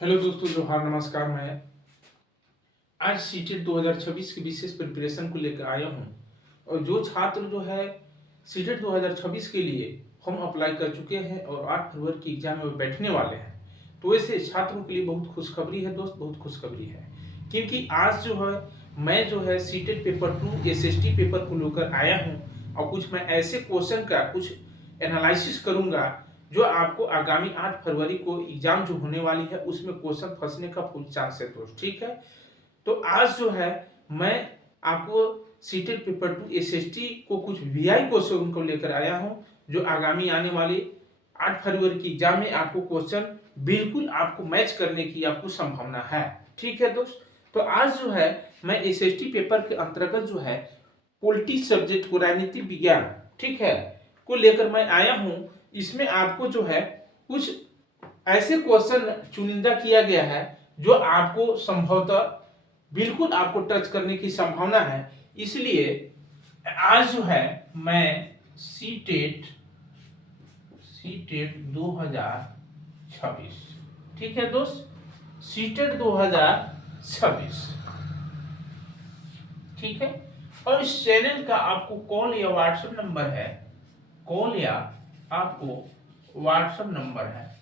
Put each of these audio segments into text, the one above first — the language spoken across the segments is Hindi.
हेलो दोस्तों, जोहार, नमस्कार। मैं आज सीटेट 2026 की विशेष प्रिपरेशन को लेकर आया हूं। और जो छात्र जो है सीटेट 2026 के लिए फॉर्म अप्लाई कर चुके हैं और 8 फरवरी की एग्जाम में बैठने वाले हैं, तो ऐसे छात्रों के लिए बहुत खुशखबरी है दोस्त, बहुत खुशखबरी है। क्योंकि आज जो है मैं जो है सीटेट पेपर 2 एसएसटी पेपर को लेकर आया हूं और कुछ मैं ऐसे क्वेश्चन का कुछ एनालिसिस करूंगा जो आपको आगामी 8 फरवरी को एग्जाम जो होने वाली है उसमें क्वेश्चन फंसने का फुल चांस है दोस्त। ठीक है, तो आज जो है मैं आपको सीटेट पेपर 2 एसएसटी को कुछ वीआई क्वेश्चन को लेकर आया हूं जो आगामी आने वाली 8 फरवरी की एग्जाम में आपको क्वेश्चन बिल्कुल आपको मैच करने की आपको संभावना है। ठीक है दोस्त, तो आज जो है मैं एसएसटी पेपर के अंतर्गत जो है पॉलिटी सब्जेक्ट को, राजनीति विज्ञान, ठीक है, को लेकर मैं आया हूं। इसमें आपको जो है कुछ ऐसे क्वेश्चन चुनिंदा किया गया है जो आपको संभवतः बिल्कुल आपको टच करने की संभावना है। इसलिए आज जो है मैं सीटेट सीटेट 2026, ठीक है दोस्त, सीटेट 2026, ठीक है। और इस चैनल का आपको कॉल या व्हाट्सएप नंबर है, कॉल या आपको व्हाट्सएप नंबर है,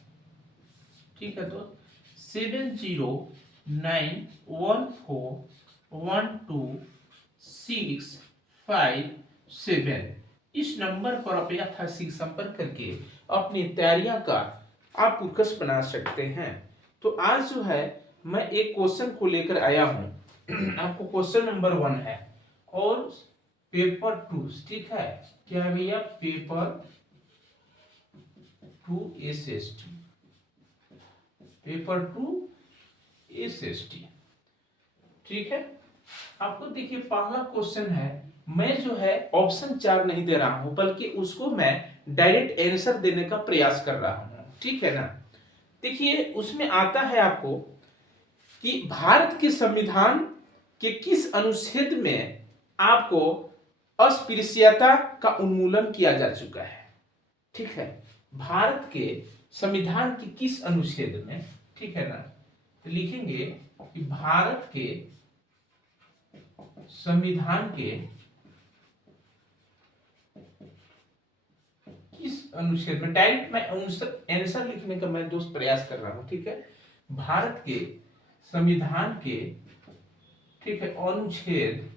ठीक है। तो 7094126557 इस नंबर पर आप यथाशीघ्र संपर्क करके अपनी तैयारियां का आप उत्कर्ष बना सकते हैं। तो आज जो है मैं एक क्वेश्चन को लेकर आया हूं। आपको क्वेश्चन नंबर 1 है और पेपर 2, ठीक है, क्या है भैया, पेपर 2 एसएसटी, पेपर 2 एसएसटी, ठीक है। आपको देखिए पहला क्वेश्चन है, मैं जो है ऑप्शन 4 नहीं दे रहा हूं बल्कि उसको मैं डायरेक्ट आंसर देने का प्रयास कर रहा हूं, ठीक है ना। देखिए उसमें आता है आपको कि भारत के संविधान के किस अनुच्छेद में आपको अस्पृश्यता का उन्मूलन किया जा चुका है, ठीक है। भारत के संविधान के किस अनुच्छेद में, ठीक है ना, तो लिखेंगे कि भारत के संविधान के किस अनुच्छेद में, डायरेक्ट मैं आंसर लिखने का मैं दोस्त प्रयास कर रहा हूं, ठीक है। भारत के संविधान के, ठीक है, अनुच्छेद,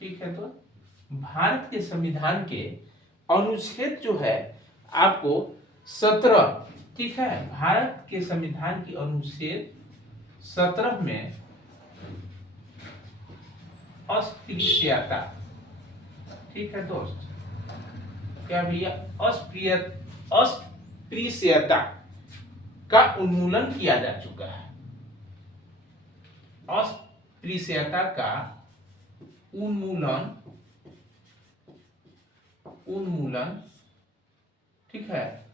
ठीक है, तो भारत के संविधान के अनुच्छेद जो है आपको 17, ठीक है, भारत के संविधान की अनुच्छेद 17 में अस्पृश्यता, ठीक है दोस्त, क्या भैया, अस्पृश्यता का उन्मूलन किया जा चुका है। अस्पृश्यता का उन्मूलन, ठीक है,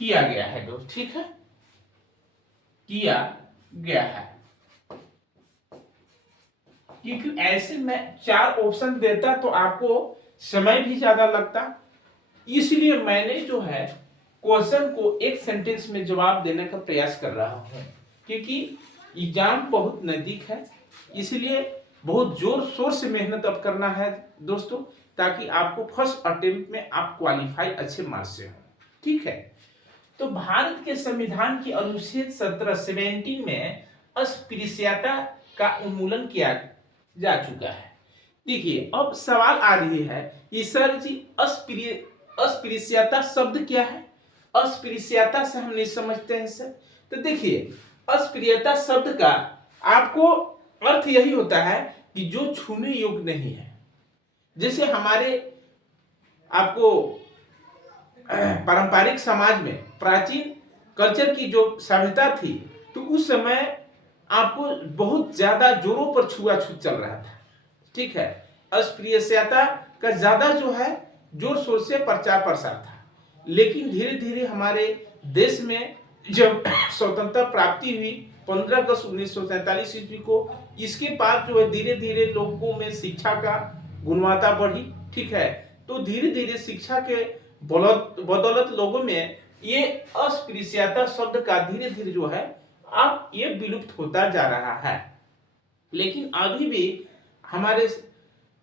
किया गया है दोस्त, ठीक है, किया गया है। क्योंकि ऐसे में 4 ऑप्शन देता तो आपको समय भी ज्यादा लगता, इसलिए मैंने जो है क्वेश्चन को एक सेंटेंस में जवाब देने का प्रयास कर रहा हूं। क्योंकि एग्जाम बहुत नजदीक है, इसलिए बहुत जोर शोर से मेहनत अब करना है दोस्तों, ताकि आपको फर्स्ट अटेम्प्ट में आप क्वालिफाई अच्छे मार्क्स से हो, ठीक है। तो भारत के संविधान की अनुच्छेद 17 में अस्पृश्यता का उन्मूलन किया जा चुका है। देखिए अब सवाल आ रही है कि सर जी अस्पृश्यता शब्द क्या है, अस्पृश्यता से हम नहीं समझते हैं सर। तो देखिए अस्पृश्यता शब्द का आपको अर्थ यही होता है कि जो छूने योग्य नहीं है। जैसे हमारे आपको पारंपरिक समाज में प्राचीन कल्चर की जो सभ्यता थी, तो उस समय आपको बहुत ज्यादा जोरों पर छुआछूत चल रहा था, ठीक है। अस्पृश्यता का ज्यादा जो है जोर शोर से प्रचार प्रसार था। लेकिन धीरे धीरे हमारे देश में जब स्वतंत्रता प्राप्ति हुई 15 अगस्त 1947 ईस्वी को, इसके बाद जो है धीरे धीरे लोगों में शिक्षा का गुणवत्ता बढ़ी, ठीक है। तो धीरे धीरे शिक्षा के बदौलत लोगों में ये अस्पृश्यता शब्द का धीरे धीरे जो है अब ये विलुप्त होता जा रहा है। लेकिन अभी भी हमारे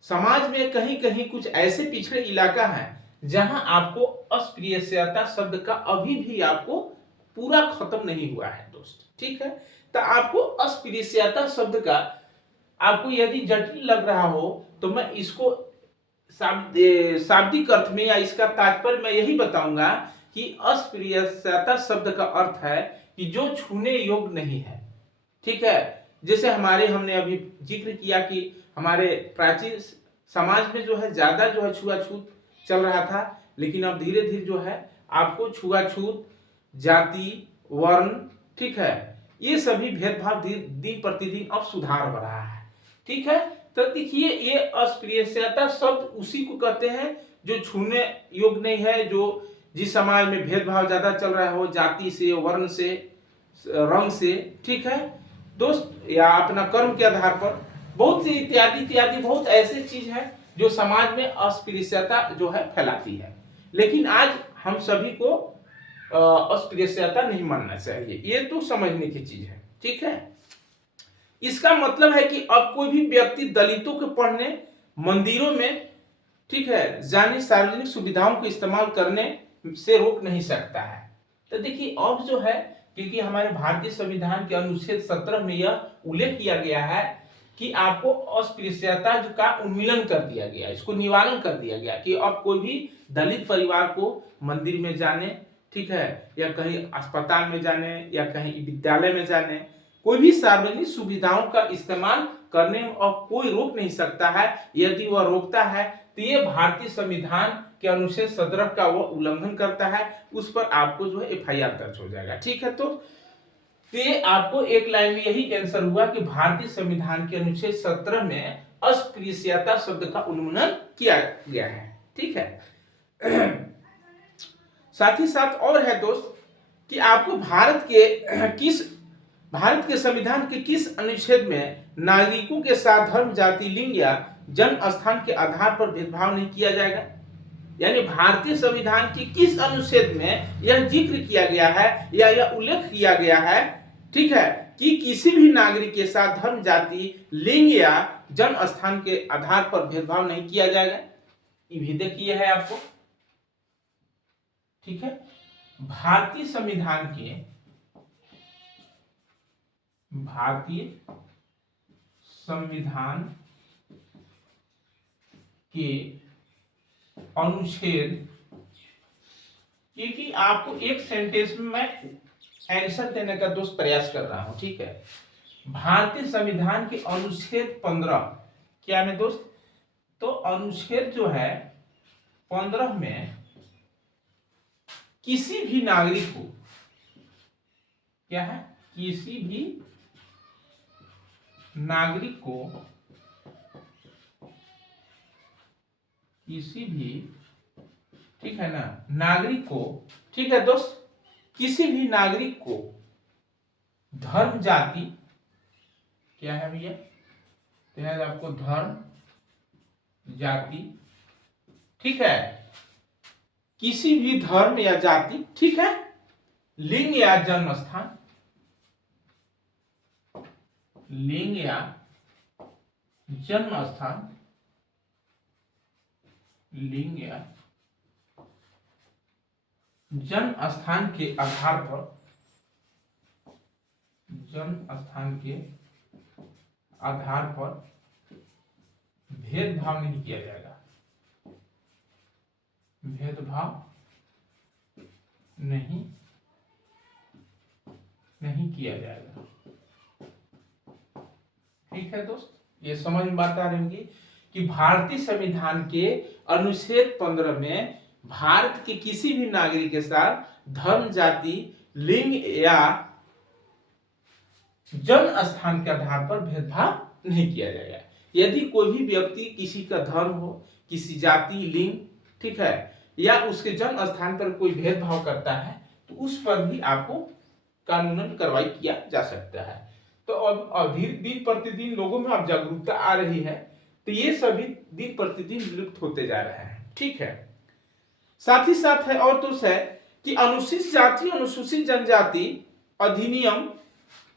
समाज में कहीं कहीं कुछ ऐसे पिछड़े इलाका है जहां आपको अस्पृश्यता शब्द का अभी भी आपको पूरा खत्म नहीं हुआ है दोस्त। ठीक है, तो आपको अस्पृश्यता शब्द का आपको यदि जटिल लग रहा हो तो मैं इसको शाब्दिक अर्थ में या इसका तात्पर्य मैं यही बताऊंगा कि अस्पृश्यता शब्द का अर्थ है कि जो छूने योग्य नहीं है। ठीक है, जैसे हमने अभी जिक्र किया कि हमारे प्राचीन समाज में जो है ज्यादा जो है छुआछूत चल रहा था, लेकिन अब धीरे धीरे जो है आपको छुआछूत, जाति, वर्ण, ठीक है, ये सभी भेदभाव दिन प्रतिदिन अब सुधार हो रहा है। ठीक है, तो देखिए ये अस्पृश्यता शब्द उसी को कहते हैं जो छूने योग्य नहीं है, जो जिस समाज में भेदभाव ज्यादा चल रहा हो, जाति से, वर्ण से, रंग से, ठीक है दोस्त, या अपना कर्म के आधार पर, बहुत सी इत्यादि इत्यादि बहुत ऐसे चीज है जो समाज में अस्पृश्यता जो है फैलाती है। लेकिन आज हम सभी को अस्पृश्यता नहीं मानना चाहिए, ये तो समझने की चीज है। ठीक है, इसका मतलब है कि अब कोई भी व्यक्ति दलितों के पढ़ने, मंदिरों में, ठीक है, जाने, सार्वजनिक सुविधाओं को इस्तेमाल करने से रोक नहीं सकता है। तो देखिए अब जो है, क्योंकि हमारे भारतीय संविधान के अनुच्छेद 17 में यह उल्लेख किया गया है कि आपको अस्पृश्यता का उन्मूलन कर दिया गया, इसको निवारण कर दिया गया कि अब कोई भी दलित परिवार को मंदिर में जाने, ठीक है, या कहीं अस्पताल में जाने या कहीं विद्यालय में जाने, कोई भी सार्वजनिक सुविधाओं का इस्तेमाल करने में अब कोई रोक नहीं सकता है। यदि वह रोकता है तो ये भारतीय संविधान के अनुच्छेद 17 का वह उल्लंघन करता है, उस पर आपको जो है FIR दर्ज हो जाएगा। ठीक है, तो ये आपको एक लाइन में यही आंसर हुआ कि भारतीय संविधान के अनुच्छेद 17 में अस्पृश्यता शब्द का उन्मूलन किया गया है। ठीक है, साथ ही साथ और है दोस्त कि आपको भारत के संविधान के किस अनुच्छेद में नागरिकों के साथ धर्म, जाति, लिंग या जन्म स्थान के आधार पर भेदभाव नहीं किया जाएगा। यानी भारतीय संविधान के किस अनुच्छेद में यह जिक्र किया गया है या यह उल्लेख किया गया है, ठीक है, कि किसी भी नागरिक के साथ धर्म, जाति, लिंग या जन्म स्थान के आधार पर भेदभाव नहीं किया जाएगा। ये भी देखिए है आपको। ठीक है, भारतीय संविधान के अनुच्छेद, क्योंकि आपको एक सेंटेंस में मैं आंसर देने का दोस्त प्रयास कर रहा हूं। ठीक है, भारतीय संविधान के अनुच्छेद 15 क्या है दोस्त, तो अनुच्छेद जो है 15 में किसी भी नागरिक को, क्या है, किसी भी नागरिक को, किसी भी, ठीक है ना, नागरिक को, ठीक है दोस्त, किसी भी नागरिक को धर्म, जाति, क्या है भैया, तो है आपको धर्म, जाति, ठीक है, किसी भी धर्म या जाति, ठीक है, लिंग या जन्म स्थान, लिंग या जन्म स्थान, लिंग या जन्म स्थान के आधार पर, जन्म स्थान के आधार पर भेदभाव नहीं किया जाएगा, भेदभाव नहीं किया जाएगा। ठीक है दोस्त, ये समझ में बात आ रही होगी कि भारतीय संविधान के अनुच्छेद 15 में भारत के किसी भी नागरिक के साथ धर्म, जाति, लिंग या जन्म स्थान के आधार पर भेदभाव नहीं किया जाएगा। यदि कोई भी व्यक्ति किसी का धर्म हो, किसी जाति, लिंग, ठीक है, या उसके जन्म स्थान पर कोई भेदभाव करता है तो उस पर भी आपको कानूनन कार्रवाई किया जा सकता है। तो अब दिन प्रतिदिन लोगों में अब जागरूकता आ रही है, तो ये सभी दिन प्रतिदिन विलुप्त होते जा रहे हैं। ठीक है, साथ ही साथ है और तो है कि अनुसूचित जाति अनुसूचित जनजाति अधिनियम,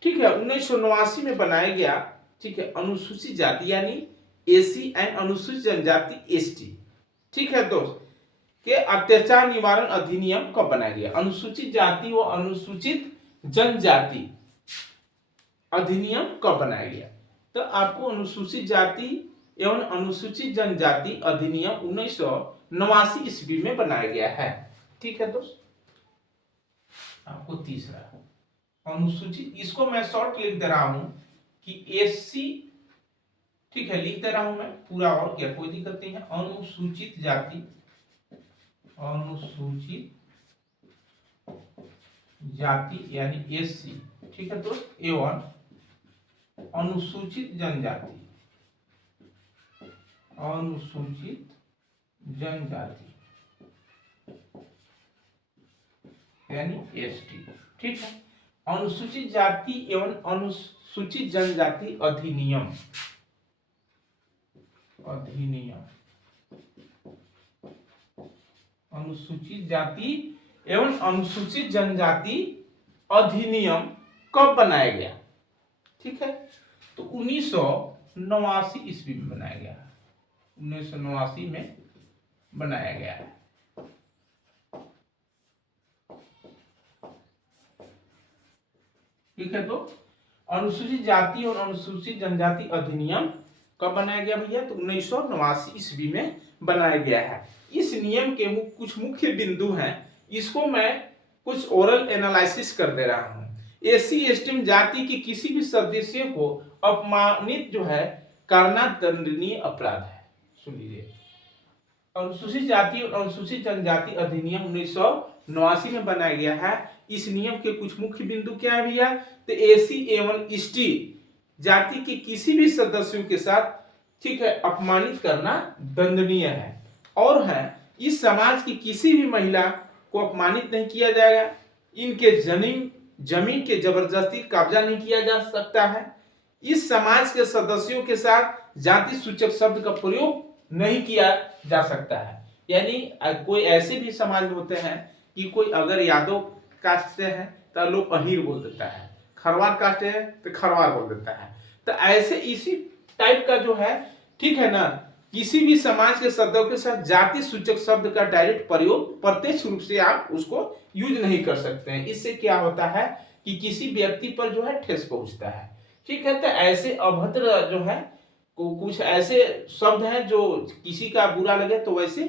ठीक है, 1989 में बनाया गया, ठीक है, अनुसूचित जाति यानी एसी एंड अनुसूचित जनजाति एसटी, ठीक है दोस्त, के अत्याचार निवारण अधिनियम कब बनाया गया? अनुसूचित जाति व अनुसूचित जनजाति अधिनियम कब बनाया गया? तो आपको अनुसूचित जाति एवं अनुसूचित जनजाति अधिनियम 1989 ईस्वी में बनाया गया है, ठीक है दोस्त। आपको तीसरा अनुसूचित, इसको मैं शॉर्ट लिख दे रहा हूं कि एससी, ठीक है, लिख दे रहा हूं मैं पूरा, और क्या कोई दिक्कत नहीं है। अनुसूचित जाति, अनुसूचित जाति यानी एससी, ठीक है दोस्त, एवं अनुसूचित जनजाति, अनुसूचित जनजाति यानी एसटी, ठीक है। अनुसूचित जाति एवं अनुसूचित जनजाति अधिनियम, अधिनियम, अनुसूचित जाति एवं अनुसूचित जनजाति अधिनियम कब बनाया गया? ठीक है, तो 1989 ईस्वी में बनाया गया है, 1989 में बनाया गया है। ठीक है, तो अनुसूचित जाति और अनुसूचित जनजाति अधिनियम कब बनाया गया भैया? तो 1989 ईस्वी में बनाया गया है। इस नियम के कुछ मुख्य बिंदु हैं, इसको मैं कुछ ओरल एनालिसिस कर दे रहा हूं। एससी एसटी जाति की किसी भी सदस्य को अपमानित जो है करना दंडनीय अपराध है। सुन लीजिए, अनुसूचित जाति और अनुसूचित जनजाति अधिनियम 1989 में बनाया गया है। इस नियम के कुछ मुख्य बिंदु क्या है भैया? तो एससी एवं एसटी जाति के किसी भी सदस्यों के साथ, ठीक है, अपमानित करना दंडनीय है। और है, इस समाज की किसी भी महिला को अपमानित नहीं किया जाएगा। इनके जमीन के जबरदस्ती कब्जा नहीं किया जा सकता है। इस समाज के सदस्यों के साथ जाति सूचक शब्द का प्रयोग नहीं किया जा सकता है। यानी कोई ऐसे भी समाज में होते हैं कि कोई अगर यादव कास्ट से है तो लोग अहीर बोल देता है, खरवार कास्ट है तो खरवार बोल देता है। तो ऐसे इसी टाइप का जो है, ठीक है ना, किसी भी समाज के शब्दों के साथ जाति सूचक शब्द का डायरेक्ट प्रयोग प्रत्यक्ष रूप से आप उसको यूज नहीं कर सकते हैं। इससे क्या होता है कि किसी व्यक्ति पर जो है ठेस पहुंचता है। ठीक है, तो ऐसे अभद्र जो है कुछ ऐसे शब्द हैं जो किसी का बुरा लगे तो वैसे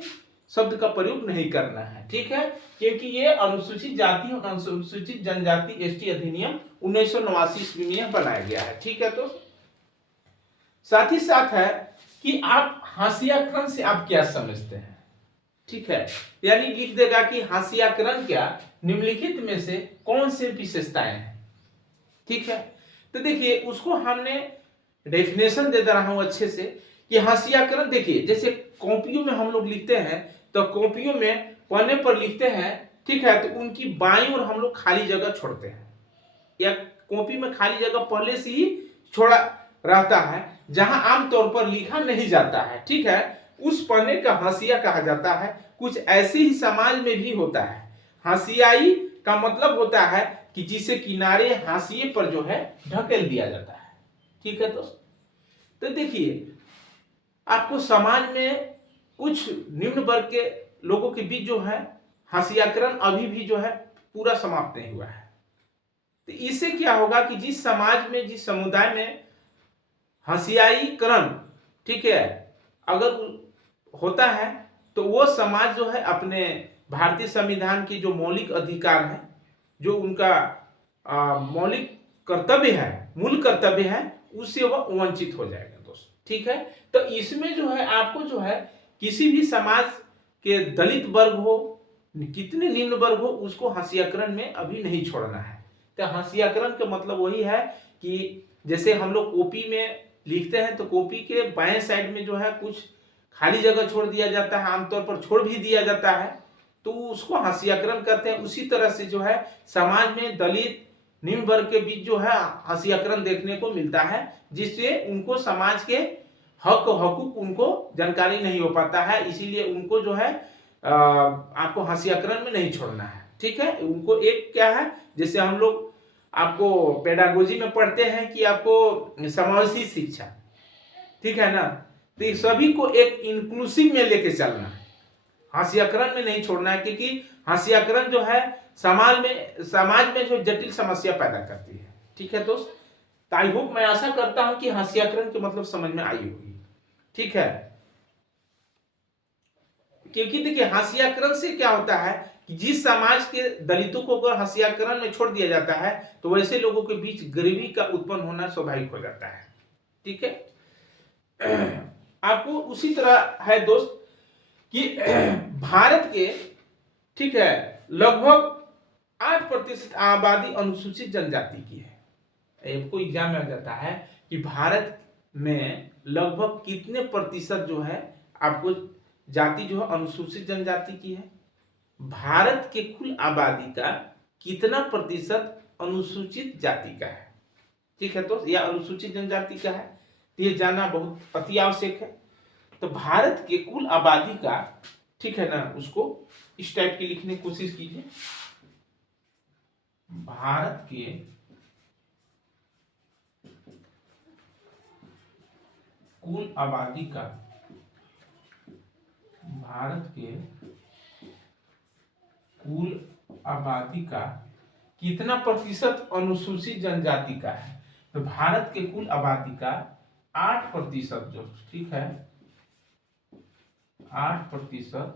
शब्द का प्रयोग नहीं करना है। ठीक है, क्योंकि ये अनुसूचित जाति और अनुसूचित जनजाति एसटी अधिनियम 1989 ईस्वी में बनाया गया है। ठीक है, तो साथ ही साथ है कि आप हाशियाकरण से आप क्या समझते हैं? ठीक है, यानी लिख देगा कि हाशियाकरण क्या निम्नलिखित में से कौन से विशेषताएं हैं। ठीक है, तो देखिए उसको हमने डेफिनेशन दे रहा हूं अच्छे से कि हाशियाकरण, देखिए जैसे कॉपियों में हम लोग लिखते हैं तो कॉपियों में पन्ने पर लिखते हैं, ठीक है, तो उनकी बाईं ओर हम लोग खाली जगह छोड़ते हैं, या कॉपी में खाली जगह पहले से ही छोड़ा रहता है जहां आमतौर पर लिखा नहीं जाता है। ठीक है, उस पन्ने का हाशिया कहा जाता है। कुछ ऐसे ही समाज में भी होता है। हाशियाई का मतलब होता है कि जिसे किनारे हाशिए पर जो है ढकेल दिया जाता है। ठीक है दोस्त, तो देखिए आपको समाज में कुछ निम्न वर्ग के लोगों के बीच जो है हाशियाकरण अभी भी जो है पूरा समाप्त नहीं हुआ है। तो इससे क्या होगा कि जिस समाज में, जिस समुदाय में हाशियाईकरण, ठीक है, अगर होता है तो वो समाज जो है अपने भारतीय संविधान की जो मौलिक अधिकार है, जो उनका मौलिक कर्तव्य है, मूल कर्तव्य है, उससे वह वंचित हो जाएगा दोस्त। ठीक है, तो इसमें जो है आपको जो है किसी भी समाज के दलित वर्ग हो, कितने निम्न वर्ग हो, उसको हाशियाकरण में अभी नहीं छोड़ना है। तो हाशियाकरण का मतलब वही है कि जैसे हम लोग कॉपी में लिखते हैं तो कॉपी के बाएं साइड में जो है कुछ खाली जगह छोड़ दिया जाता है, आमतौर पर छोड़ भी दिया जाता है, तो उसको हाशियाकरण कहते हैं। उसी तरह से जो है समाज में दलित निम्न वर्ग के बीच जो है हाशियाकरण देखने को मिलता है, जिससे उनको समाज के हकूक उनको जानकारी नहीं हो पाता है। इसीलिए उनको जो है आपको हाशियाकरण में नहीं छोड़ना है। ठीक है। उनको एक क्या है, जैसे हम लोग आपको पेडागोजी में पढ़ते हैं कि आपको समावेशी शिक्षा, ठीक है ना, तो ये सभी को एक इंक्लूसिव में लेके चलना है, हास्यकरण में नहीं छोड़ना है, क्योंकि हास्यकरण जो है समाज में जो जटिल समस्या पैदा करती है। ठीक है दोस्त, आई होप, मैं आशा करता हूं कि हास्यकरण के मतलब समझ में आई होगी। ठीक है, क्योंकि देखिए हास्यकरण से क्या होता है कि जिस समाज के दलितों को अगर हास्यकरण में छोड़ दिया जाता है तो वैसे लोगों के बीच गरीबी का उत्पन्न होना स्वाभाविक हो जाता है। ठीक है, आपको उसी तरह है दोस्त कि भारत के, ठीक है, लगभग 8% आबादी अनुसूचित जनजाति की है। आपको एग्जाम में आ जाता है कि भारत में लगभग कितने प्रतिशत जो है आपको जाति जो है अनुसूचित जनजाति की है, भारत के कुल आबादी का कितना प्रतिशत अनुसूचित जाति का है। ठीक है, तो यह अनुसूचित जनजाति का है, तो ये जानना बहुत अति आवश्यक है। तो भारत के कुल आबादी का, ठीक है ना, उसको इस टाइप की लिखने की कोशिश कीजिए। भारत के कुल आबादी का, भारत के कुल आबादी का कितना प्रतिशत अनुसूचित जनजाति का है, तो भारत के कुल आबादी का 8% जो, ठीक है, 8%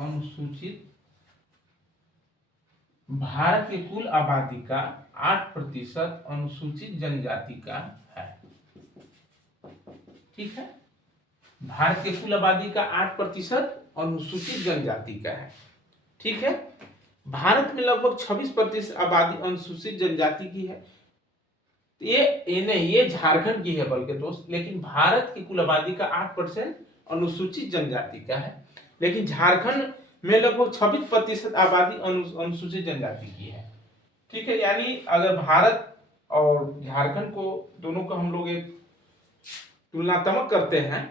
अनुसूचित भारत के कुल आबादी का 8% अनुसूचित जनजाति का है। ठीक है, भारत के कुल आबादी का 8% अनुसूचित जनजाति का है। ठीक है, भारत में लगभग 26% आबादी अनुसूचित जनजाति की है। ये नहीं, ये झारखंड की है बल्कि दोस्त, लेकिन भारत की कुल आबादी का 8% अनुसूचित जनजाति का है, लेकिन झारखंड में लगभग 26% आबादी अनुसूचित जनजाति की है। ठीक है, यानी अगर भारत और झारखंड को दोनों का हम लोग एक तुलनात्मक करते हैं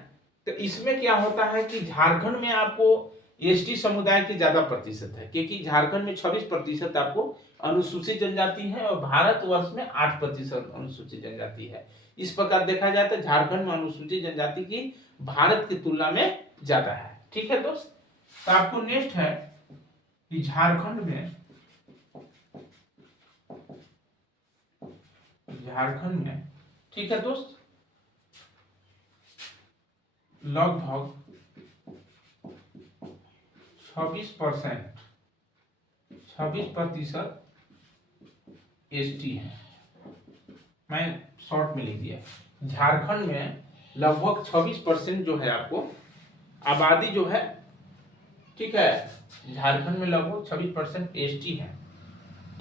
तो इसमें क्या होता है कि झारखंड में आपको एसटी समुदाय के ज्यादा प्रतिशत है, क्योंकि झारखंड में 26% आपको अनुसूचित जनजाति है और भारतवर्ष में 8% अनुसूचित जनजाति है। इस प्रकार देखा जाए तो झारखंड में अनुसूचित जनजाति की भारत की तुलना में ज्यादा है। ठीक है दोस्त, तो आपको नेक्स्ट है कि झारखंड में ठीक है दोस्त, लगभग 26% एसटी है। मैं शॉर्ट में लिख दिया, झारखंड में लगभग 26% जो है आपको आबादी जो है, ठीक है, झारखंड में लगभग 26% एसटी है।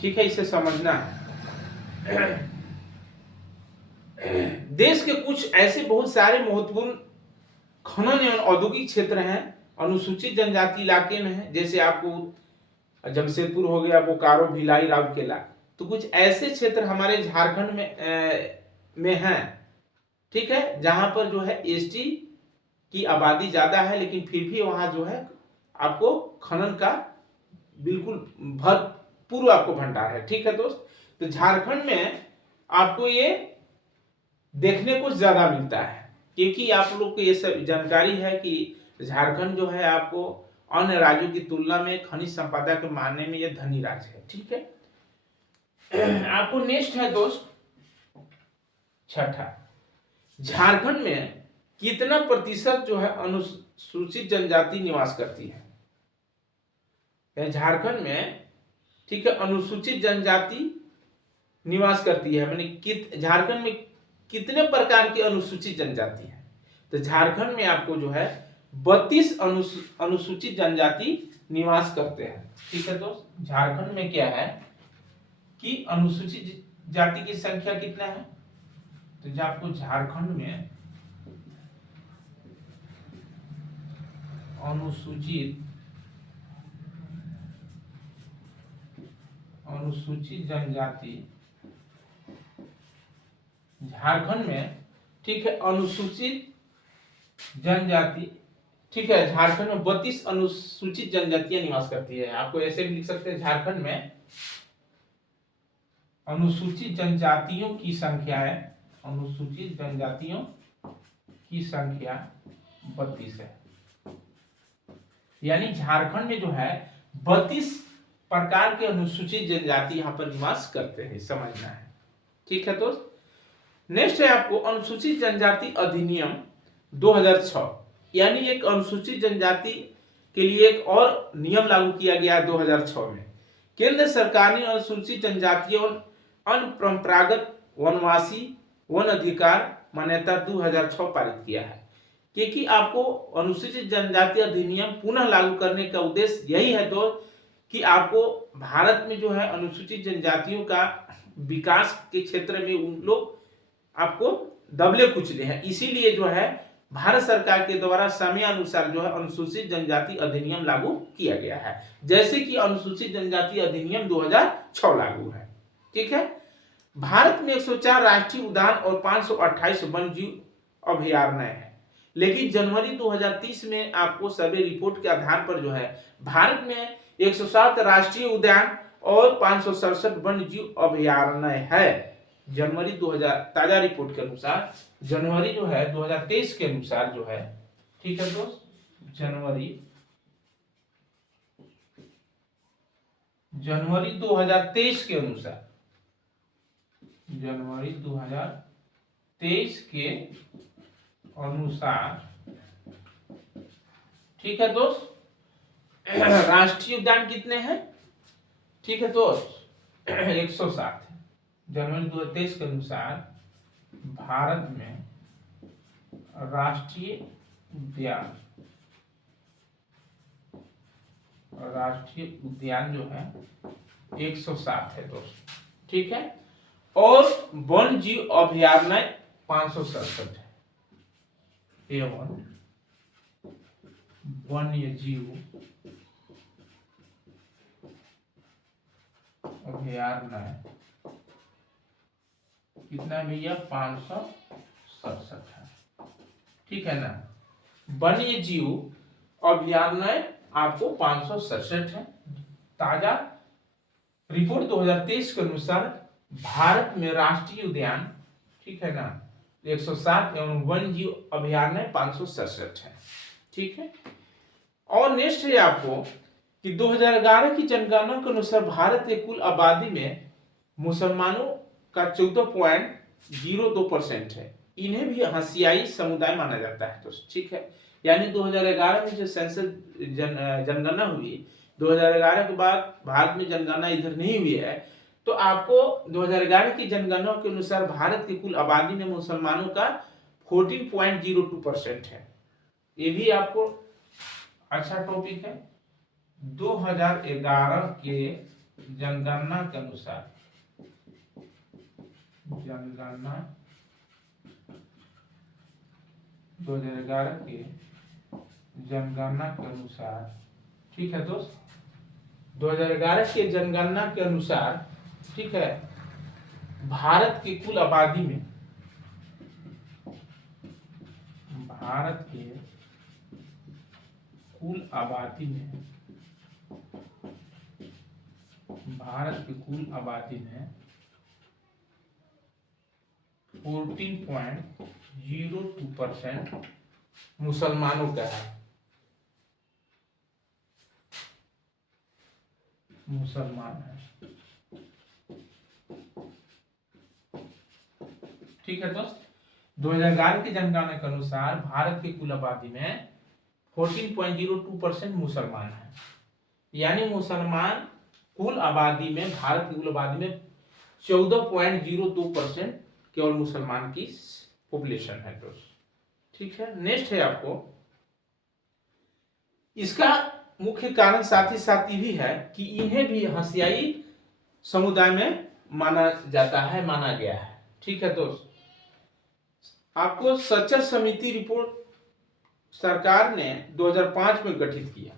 ठीक है, इसे समझना है। देश के कुछ ऐसे बहुत सारे महत्वपूर्ण खनन एवं औद्योगिक क्षेत्र हैं अनुसूचित जनजाति इलाके में है, जैसे आपको जमशेदपुर हो गया, बोकारो, भिलाई, राउरकेला, तो कुछ ऐसे क्षेत्र हमारे झारखंड में हैं। ठीक है, जहां पर जो है एसटी की आबादी ज्यादा है, लेकिन फिर भी वहां जो है आपको खनन का बिल्कुल भरपूर आपको भंडार है। ठीक है दोस्त, तो झारखंड में आपको ये देखने को ज्यादा मिलता है, क्योंकि आप लोग को ये सब जानकारी है कि झारखंड जो है आपको अन्य राज्यों की तुलना में खनिज संपदा के मामले में ये धनी राज्य है। ठीक है, आपको नेक्स्ट है दोस्त, छठा, झारखंड में कितना प्रतिशत जो है अनुसूचित जनजाति निवास करती है। झारखंड में, ठीक है, अनुसूचित जनजाति निवास करती है, माने झारखंड में कितने प्रकार की अनुसूचित जनजाति है, तो झारखंड में आपको जो है 32 अनुसूचित जनजाति निवास करते हैं। ठीक है दोस्त, झारखंड में क्या है कि अनुसूचित जाति की संख्या कितना है, तो जब आपको झारखंड में अनुसूचित जनजाति झारखंड में, ठीक है, अनुसूचित जनजाति, ठीक है, झारखंड में 32 अनुसूचित जनजातियां निवास करती है। आपको ऐसे भी लिख सकते हैं, झारखंड में अनुसूचित जनजातियों की संख्या है, अनुसूचित जनजातियों की संख्या 32 है। यानी झारखंड में जो है 32 प्रकार के अनुसूचित जनजाति यहाँ पर निवास करते हैं, समझना है, ठीक है। तो नेक्स्ट है आपको अनुसूचित जनजाति अधिनियम 2006, यानी एक अनुसूचित जनजाति के लिए एक और नियम लागू किया गया 2006 में। केंद्र सरकार ने अनुसूचित जनजातियों अनपरंपरागत वनवासी वन अधिकार मान्यता 2006 पारित किया है। क्योंकि आपको अनुसूचित जनजाति अधिनियम पुनः लागू करने का उद्देश्य यही है तो कि आपको भारत में जो है अनुसूचित जनजातियों का विकास के क्षेत्र में उन लोग आपको दबले कुचले हैं, इसीलिए जो है भारत सरकार के द्वारा समय अनुसार जो है अनुसूचित जनजाति अधिनियम लागू किया गया है, जैसे कि अनुसूचित जनजाति अधिनियम 2006 लागू है, ठीक है। भारत में 104 राष्ट्रीय उद्यान और 528 वन्य जीव अभयारण्य है, लेकिन जनवरी 2030 में आपको सर्वे रिपोर्ट के आधार पर जो है भारत में 107 राष्ट्रीय उद्यान और 567 वन्य जीव अभयारण्य है। जनवरी 2000 ताजा रिपोर्ट के अनुसार, जनवरी जो है 2023 के अनुसार जो है, ठीक है दोस्त, जनवरी 2023 के अनुसार, जनवरी 2023 के अनुसार, ठीक है दोस्त, राष्ट्रीय उद्यान कितने हैं, ठीक है दोस्त, 107 है। जनवरी 2023 के अनुसार भारत में राष्ट्रीय उद्यान जो है 107 है दोस्त, ठीक है, और वन्य जीव अभयारण्य 567 है। एवं वन्य जीव अभयारण्य कितना भैया, 567 है, ठीक है ना। वन्य जीव अभयारण्य आपको 567 है। ताजा रिपोर्ट 2023 के अनुसार भारत में राष्ट्रीय उद्यान, ठीक है ना, 107 एवं वन्य जीव अभयारण्य 567 है, ठीक है। और नेक्स्ट है आपको कि 2011 की जनगणना के अनुसार भारत के कुल आबादी में मुसलमानों का 14.02% है। इन्हें भी हंसियाई समुदाय माना जाता है, तो ठीक है। यानी 2011 में जो सेंसस जनगणना हुई, 2011 के बाद भारत में जनगणना इधर नहीं हुई है, तो आपको 2011 की जनगणना के अनुसार भारत की कुल आबादी में मुसलमानों का 14.02% है। ये भी आपको अच्छा टॉपिक है। 2011 के जनगणना के अनुसार, जनगणना 2011 के जनगणना के अनुसार, ठीक है दोस्त, 2011 के जनगणना के अनुसार, ठीक है, भारत की कुल आबादी में, भारत के कुल आबादी में, भारत की कुल आबादी में 14.02% मुसलमानों का है, मुसलमान है, ठीक है दोस्त। 2011 की जनगणना के अनुसार भारत की कुल आबादी में 14.02% मुसलमान है। यानी मुसलमान कुल आबादी में, भारत की कुल आबादी में 14.02% केवल मुसलमान की पॉपुलेशन है दोस्त, ठीक है। नेक्स्ट है आपको, इसका मुख्य कारण साथ ही साथ ये भी है कि इन्हें भी हंसियाई समुदाय में माना जाता है, माना गया है, ठीक है दोस्त। आपको सचर समिति रिपोर्ट सरकार ने 2005 में गठित किया,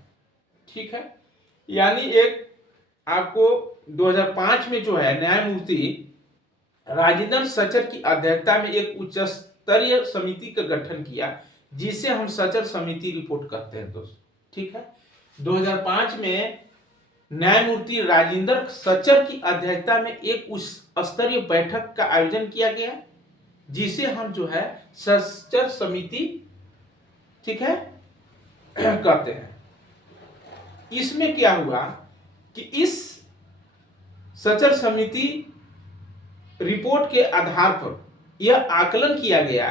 ठीक है। यानी एक आपको 2005 में जो है न्यायमूर्ति राजेंद्र सचर की अध्यक्षता में एक उच्च स्तरीय समिति का गठन किया, जिसे हम सचर समिति रिपोर्ट कहते हैं दोस्त। ठीक है, 2005 में न्यायमूर्ति राजेंद्र सचर की अध्यक्षता में एक उच्च स्तरीय बैठक का आयोजन किया गया, जिसे हम जो है सचर समिति, ठीक है, कहते हैं। इसमें क्या हुआ कि इस सचर समिति रिपोर्ट के आधार पर यह आकलन किया गया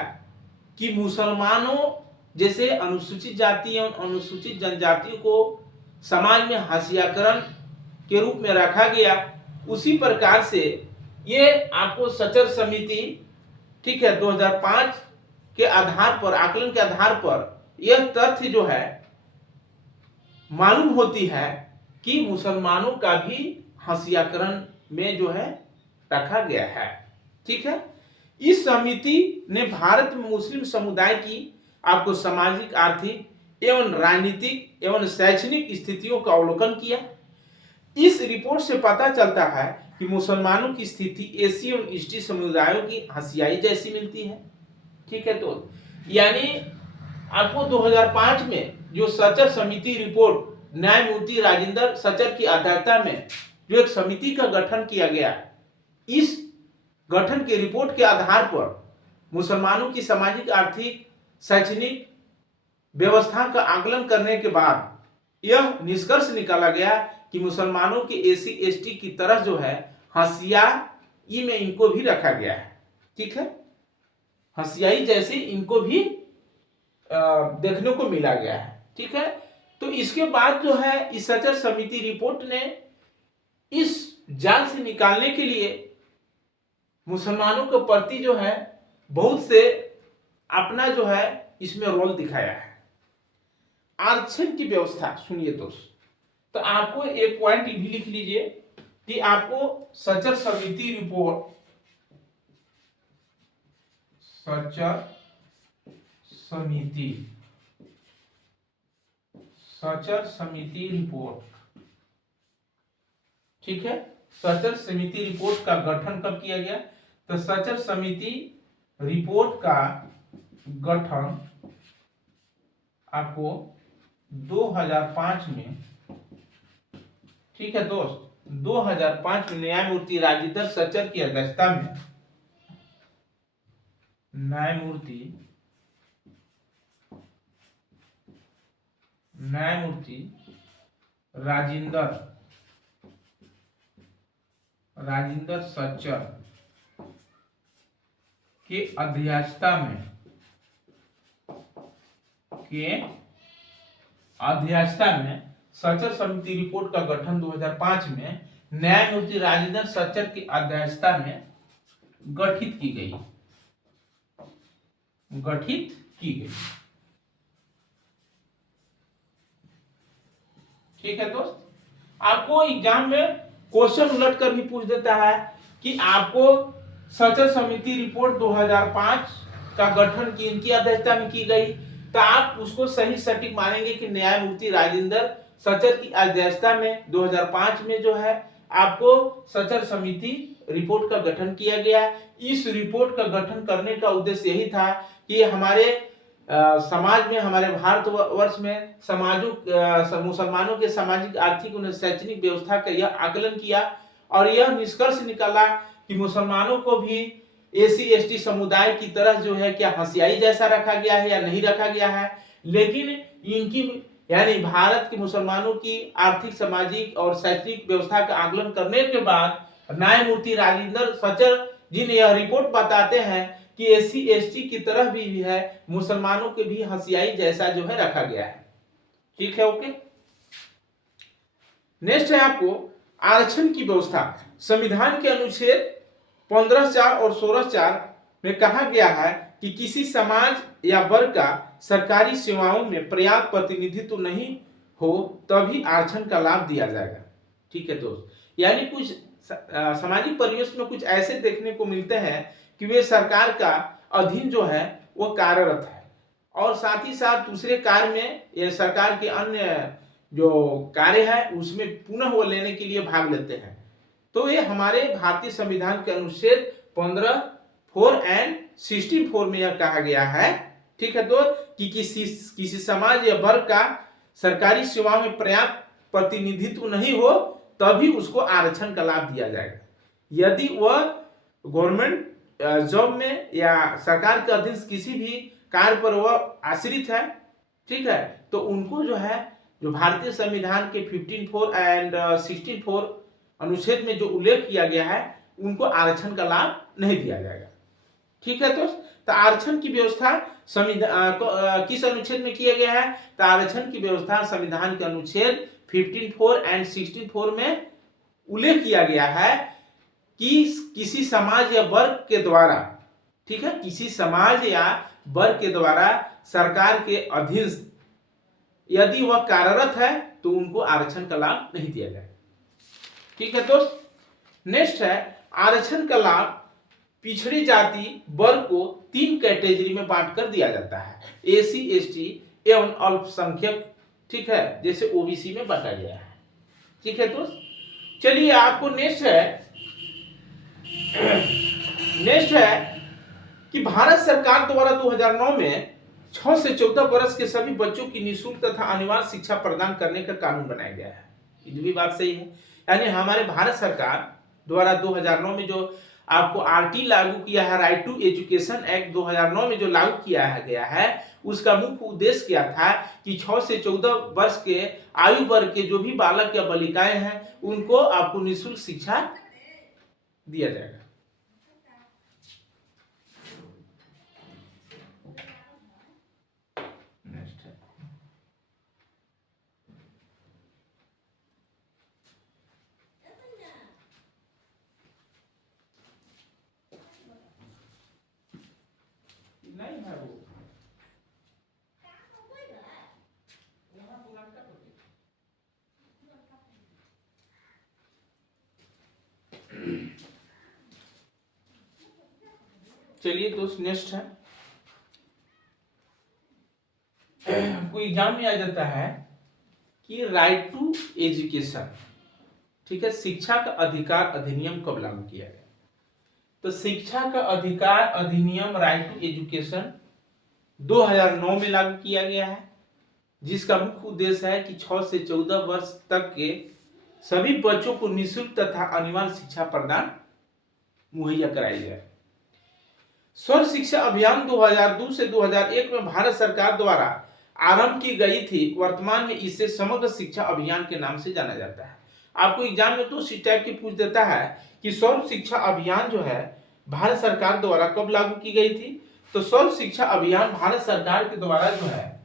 कि मुसलमानों जैसे अनुसूचित जाति एवं अनुसूचित जनजातियों को समाज में हाशियाकरण के रूप में रखा गया, उसी प्रकार से ये आपको सचर समिति, ठीक है, 2005 के आधार पर, आकलन के आधार पर यह तथ्य जो है मालूम होती है कि मुसलमानों का भी हाशियाकरण में जो है रखा गया है। ठीक है, इस समिति ने भारत में मुस्लिम समुदाय की आपको सामाजिक, आर्थिक एवं राजनीतिक एवं शैक्षणिक स्थितियों का अवलोकन किया। इस रिपोर्ट से पता चलता है कि मुसलमानों की स्थिति एसी एवं एसटी समुदायों की हंसियाई जैसी मिलती है। ठीक है, तो यानी आपको 2005 में जो सचर समिति रिपोर्ट न्यायमूर्ति राजेंद्र सचर की अध्यक्षता में जो एक समिति का गठन किया गया, इस गठन के रिपोर्ट के आधार पर मुसलमानों की सामाजिक, आर्थिक, शैक्षणिक व्यवस्था का आकलन करने के बाद यह निष्कर्ष निकाला गया कि मुसलमानों के एसी एसटी की तरह जो है हंसियाई में इनको भी रखा गया है। ठीक है, हंसियाई जैसे इनको भी देखने को मिला गया है। ठीक है, तो इसके बाद जो है इस सचर समिति रिपोर्ट ने इस जाल से निकालने के लिए मुसलमानों के प्रति जो है बहुत से अपना जो है इसमें रोल दिखाया है। आरक्षण की व्यवस्था सुनिए दोस्त, तो आपको एक पॉइंट भी लिख लीजिए कि आपको सचर समिति रिपोर्ट, सचर समिति रिपोर्ट, ठीक है, सचर समिति रिपोर्ट का गठन कब किया गया? तो सचर समिति रिपोर्ट का गठन आपको 2005 में, ठीक है दोस्त, 2005 में न्यायमूर्ति राजेंद्र सचर की अध्यक्षता में न्यायमूर्ति राजेंद्र सचर के अध्यक्षता में सचर समिति रिपोर्ट का गठन 2005 में न्यायमूर्ति राजेंद्र सचर की अध्यक्षता में गठित की गई। ठीक है दोस्त, आपको एग्जाम में क्वेश्चन उलट कर भी पूछ देता है कि आपको सचर समिति रिपोर्ट 2005 का गठन की इनकी अध्यक्षता में की गई, तो आप उसको सही सटीक मानेंगे कि न्यायमूर्ति राजेंद्र सचर की अध्यक्षता में 2005 में जो है आपको सचर समिति रिपोर्ट का गठन किया गया। इस रिपोर्ट का गठन करने का उद्देश्य यही था कि हमारे समाज में, हमारे भारतवर्ष में मुसलमानों के सामाजिक, आर्थिक और शैक्षणिक व्यवस्था का यह आकलन किया और यह निष्कर्ष निकाला कि मुसलमानों को भी एसी एसटी समुदाय की तरह जो है क्या हंसियाई जैसा रखा गया है या नहीं रखा गया है, लेकिन इनकी यानी भारत के मुसलमानों की आर्थिक, सामाजिक और शैक्षणिक व्यवस्था का आकलन करने के बाद न्यायमूर्ति राजेंद्र सचर जी ने यह रिपोर्ट बताते हैं कि एसी एसटी की तरह भी है मुसलमानों के भी हंसियाई जैसा जो है रखा गया है। ठीक है, ओके। नेक्स्ट है आपको आरक्षण की व्यवस्था। संविधान के अनुच्छेद 15(4) और 16(4) में कहा गया है कि किसी समाज या वर्ग का सरकारी सेवाओं में पर्याप्त प्रतिनिधित्व नहीं हो तभी आरक्षण का लाभ दिया जाएगा। ठीक है दोस्त, यानी कुछ सामाजिक परिवेश में कुछ ऐसे देखने को मिलते हैं कि वे सरकार का अधीन जो है वो कार्यरत है और साथ ही साथ दूसरे कार्य में ये सरकार के अन्य जो कार्य है उसमें पुनः वो लेने के लिए भाग लेते हैं। तो ये हमारे भारतीय संविधान के अनुच्छेद 15(4) एंड 16(4) में यह कहा गया है, ठीक है, तो कि किसी समाज या वर्ग का सरकारी सेवा में पर्याप्त प्रतिनिधित्व नहीं हो तभी उसको आरक्षण का लाभ दिया जाएगा। यदि वह गवर्नमेंट जॉब में या सरकार के अधीन किसी भी कार्य पर वह आश्रित है, ठीक है, तो उनको जो है, जो भारतीय संविधान के 15(4) एंड 16(4) अनुच्छेद में जो उल्लेख किया गया है, उनको आरक्षण का लाभ नहीं दिया जाएगा। ठीक है दोस्त, तो आरक्षण की व्यवस्था संविधान किस अनुच्छेद में किया गया है? तो आरक्षण की व्यवस्था संविधान के अनुच्छेद 15(4) एंड 16(4) में उल्लेख किया गया है कि किसी समाज या वर्ग के द्वारा, ठीक है, किसी समाज या वर्ग के द्वारा सरकार के अधीन यदि वह कार्यरत है तो उनको आरक्षण का लाभ नहीं दिया जाए। ठीक है दोस्त, नेक्स्ट है आरक्षण का लाभ पिछड़ी जाति वर्ग को 3 कैटेगरी में बांटकर दिया जाता है, एसी, एसटी एवं अल्पसंख्यक, ठीक है, जैसे ओबीसी में बांटा गया है। ठीक है दोस्त, चलिए आपको नेक्स्ट है कि भारत सरकार द्वारा 2009 में 6 से 14 वर्ष के सभी बच्चों की निःशुल्क तथा अनिवार्य शिक्षा प्रदान करने का कानून बनाया गया है। ये भी बात सही है, यानी हमारे भारत सरकार द्वारा 2009 में जो आपको आरटी लागू किया है, राइट टू एजुकेशन एक्ट 2009 में जो लागू किया गया है, उसका मुख्य उद्देश्य क्या था कि 6 से 14 वर्ष के आयु वर्ग के जो भी बालक या बालिकाएं हैं उनको आपको निःशुल्क शिक्षा दिया जाएगा। नहीं है वो चलिए दोस्त, नेक्स्ट है, कोई एग्जाम में आ जाता है कि राइट टू एजुकेशन, ठीक है, शिक्षा का अधिकार अधिनियम कब लागू किया गया? तो शिक्षा का अधिकार अधिनियम राइट टू एजुकेशन 2009 में लागू किया गया है, जिसका मुख्य उद्देश्य है कि 6 से 14 वर्ष तक के सभी बच्चों को निःशुल्क तथा अनिवार्य शिक्षा प्रदान मुहैया कराई जाए। सर्व शिक्षा अभियान 2002 से 2001 में भारत सरकार द्वारा आरंभ की गई थी। वर्तमान में इसे समग्र शिक्षा अभियान के नाम से जाना जाता है। आपको एग्जाम में तो इस टाइप की पूछ देता है कि सर्व शिक्षा अभियान जो है भारत सरकार द्वारा कब लागू की गई थी? तो सर्व शिक्षा अभियान भारत सरकार के द्वारा जो है,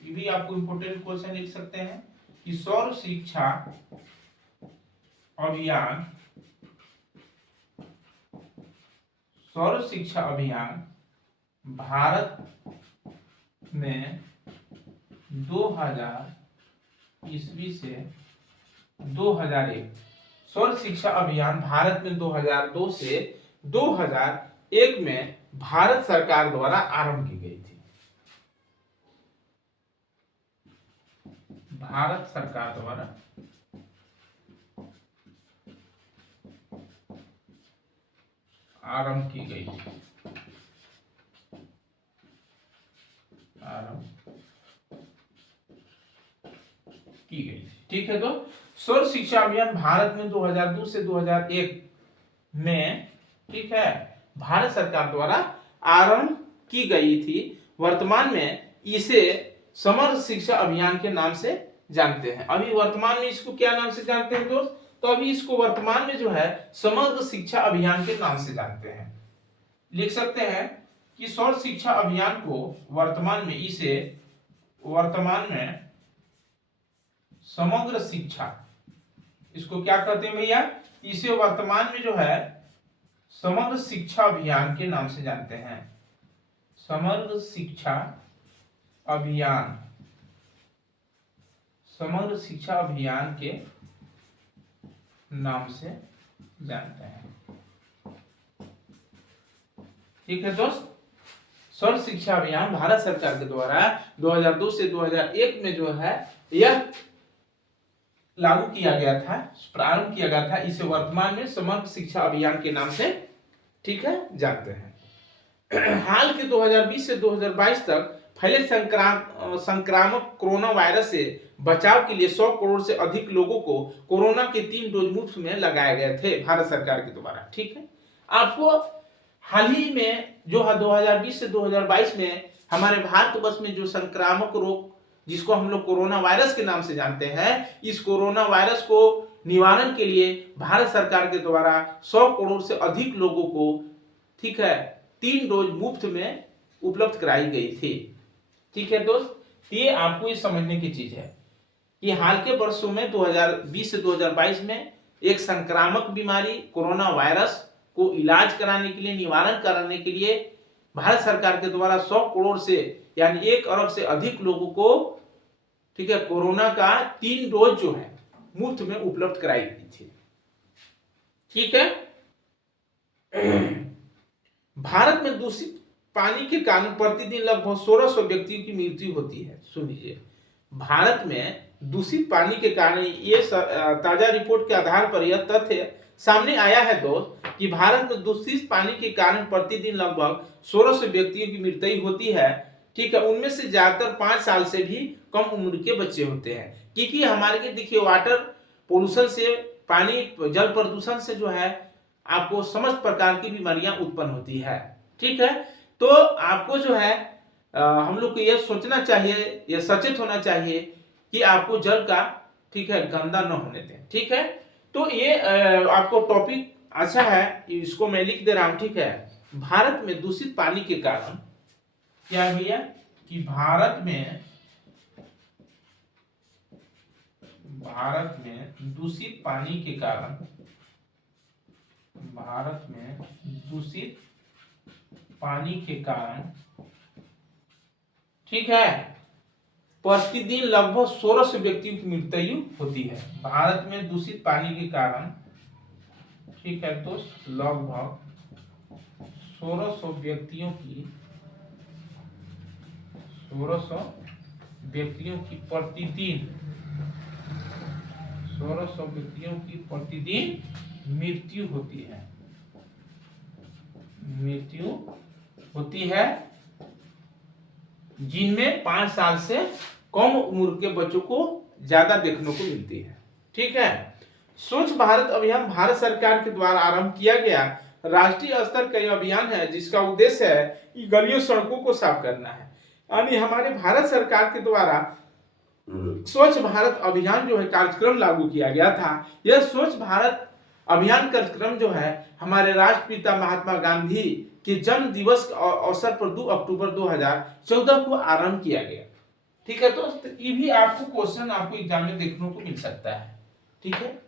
ये भी आपको इंपोर्टेंट क्वेश्चन लिख सकते हैं कि सर्व शिक्षा अभियान भारत में 2000 ईस्वी से 2001, सर्व शिक्षा अभियान भारत में 2002 से 2001 में भारत सरकार द्वारा आरंभ की गई थी। भारत सरकार द्वारा आरंभ की गई थी। ठीक है, तो सर्व शिक्षा अभियान भारत में 2002 से 2001 में, ठीक है, भारत सरकार द्वारा आरंभ की गई थी। वर्तमान में इसे समग्र शिक्षा अभियान के नाम से जानते हैं। अभी वर्तमान में इसको क्या नाम से जानते हैं दोस्त? तो अभी इसको वर्तमान में जो है समग्र शिक्षा अभियान के नाम से जानते हैं। लिख सकते हैं कि सर्व शिक्षा अभियान को वर्तमान में समग्र शिक्षा, इसको क्या कहते हैं भैया? इसे वर्तमान में जो है समग्र शिक्षा अभियान के नाम से जानते हैं। समग्र शिक्षा अभियान, समग्र शिक्षा अभियान के नाम से जानते हैं। ठीक है दोस्त, सर्व शिक्षा अभियान भारत सरकार के द्वारा 2002 से 2001 में जो है यह लागू किया गया था, प्रारंभ किया गया था। इसे वर्तमान में समग्र शिक्षा अभियान के नाम से, ठीक है, जानते हैं। हाल के 2020 से 2022 तक फैले संक्रामक कोरोना वायरस से बचाव के लिए 100 करोड़ से अधिक लोगों को कोरोना के 3 डोज मुफ्त में लगाए गए थे भारत सरकार के द्वारा। ठीक है, आपको हाल ही में जो है 2020 से 2022 में हमारे भारतवर्ष में जो संक्रामक रोग जिसको हम लोग कोरोना वायरस के नाम से जानते हैं, इस कोरोना वायरस को निवारण के लिए भारत सरकार के द्वारा 100 करोड़ से अधिक लोगों को, ठीक है, 3 डोज मुफ्त में उपलब्ध कराई गई थी। ठीक है दोस्त, ये आपको ये समझने की चीज है कि हाल के वर्षों में 2020 से 2022 में एक संक्रामक बीमारी कोरोना वायरस को इलाज कराने के लिए, निवारण कराने के लिए भारत सरकार के द्वारा 100 करोड़ से यानी 1 अरब से अधिक लोगों को, ठीक है, कोरोना का 3 डोज जो है मुफ्त में उपलब्ध कराई गई थी। ठीक है, भारत में दूषित पानी के कारण प्रतिदिन लगभग 1600 व्यक्तियों की मृत्यु होती है। सुनिए, भारत में दूषित पानी के कारण ये ताजा रिपोर्ट के आधार पर यह तथ्य सामने आया है दोस्त कि भारत में दूषित पानी के कारण प्रतिदिन लगभग 1600 व्यक्तियों की मृत्यु होती है। ठीक है, उनमें से ज्यादातर 5 साल से भी कम उम्र के बच्चे होते हैं, क्योंकि हमारे देखिए वाटर पोल्यूशन से, पानी जल प्रदूषण से जो है आपको समस्त प्रकार की बीमारियां उत्पन्न होती है। ठीक है, तो आपको जो है हम लोग को यह सोचना चाहिए, यह सचेत होना चाहिए कि आपको जल का, ठीक है, गंदा न होने दें। ठीक है, तो ये आपको टॉपिक अच्छा है, इसको मैं लिख दे रहा हूं। ठीक है, भारत में दूषित पानी के कारण क्या भैया कि भारत में दूषित पानी के कारण, भारत में दूषित पानी के कारण, ठीक है, प्रतिदिन लगभग 1600 व्यक्तियों की मृत्यु होती है। भारत में दूषित पानी के कारण, ठीक है दोस्त, लगभग 1600 व्यक्तियों की प्रतिदिन मृत्यु होती है, जिनमें 5 साल से कम उम्र के बच्चों को ज्यादा देखने को मिलती है। ठीक है, स्वच्छ भारत अभियान भारत सरकार के द्वारा आरंभ किया गया राष्ट्रीय स्तर का अभियान है, जिसका उद्देश्य है कि गलियों सड़कों को साफ करना है। यानी हमारे भारत सरकार के द्वारा स्वच्छ भारत अभियान जो है कार्यक्रम लागू किया गया था। यह स्वच्छ भारत अभियान कार्यक्रम जो है हमारे राष्ट्रपिता महात्मा गांधी के जन्म दिवस के अवसर पर 2 अक्टूबर 2014 को आरंभ किया गया। ठीक है दोस्त, ये भी आपको क्वेश्चन आपको एग्जाम में देखने को मिल सकता है। ठीक है,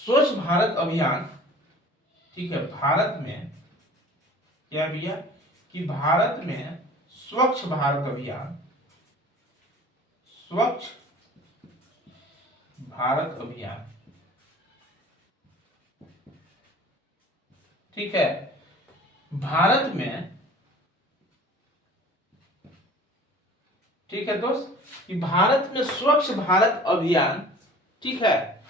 स्वच्छ भारत अभियान, ठीक है, भारत में क्या भैया कि भारत में स्वच्छ भारत अभियान, ठीक है, भारत में, ठीक है दोस्त, कि भारत में स्वच्छ भारत अभियान, ठीक है,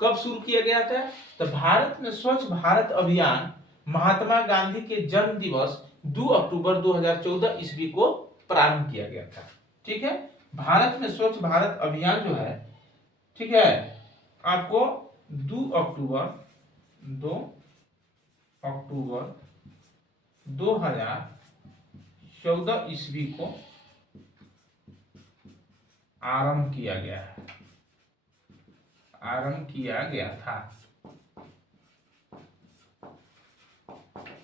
कब शुरू किया गया था? तो भारत में स्वच्छ भारत अभियान महात्मा गांधी के जन्म दिवस 2 अक्टूबर 2014 ईस्वी को प्रारंभ किया गया था। ठीक है, भारत में स्वच्छ भारत अभियान जो है, ठीक है, आपको 2 अक्टूबर 2014 ईस्वी को आरंभ किया गया था।